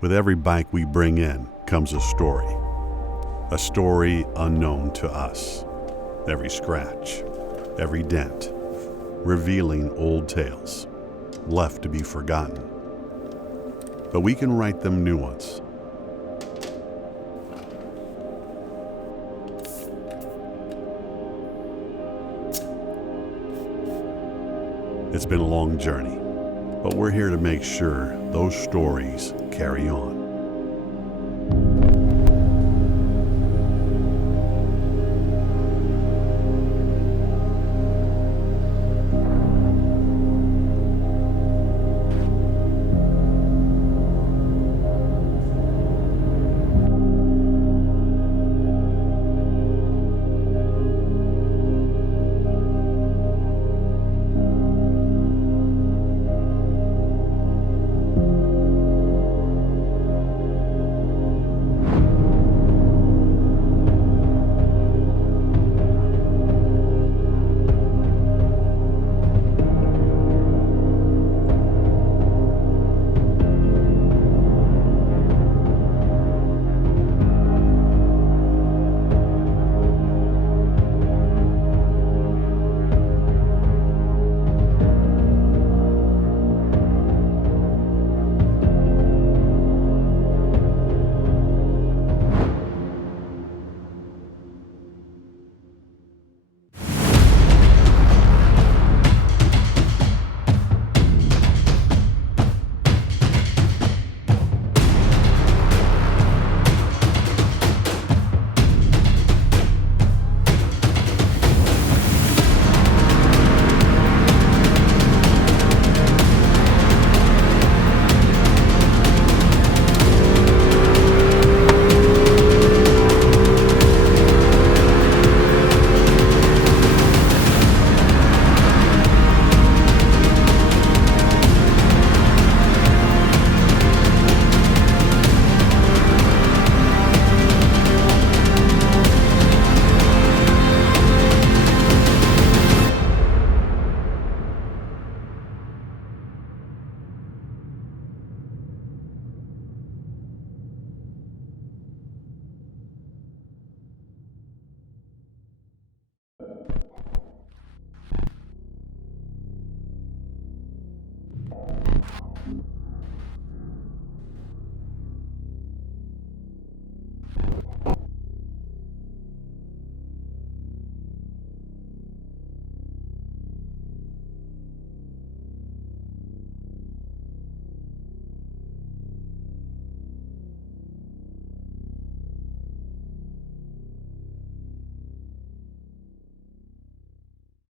With every bike we bring in comes a story unknown to us. Every scratch, every dent, revealing old tales left to be forgotten. But we can write them new ones. It's been a long journey, but we're here to make sure those stories carry on.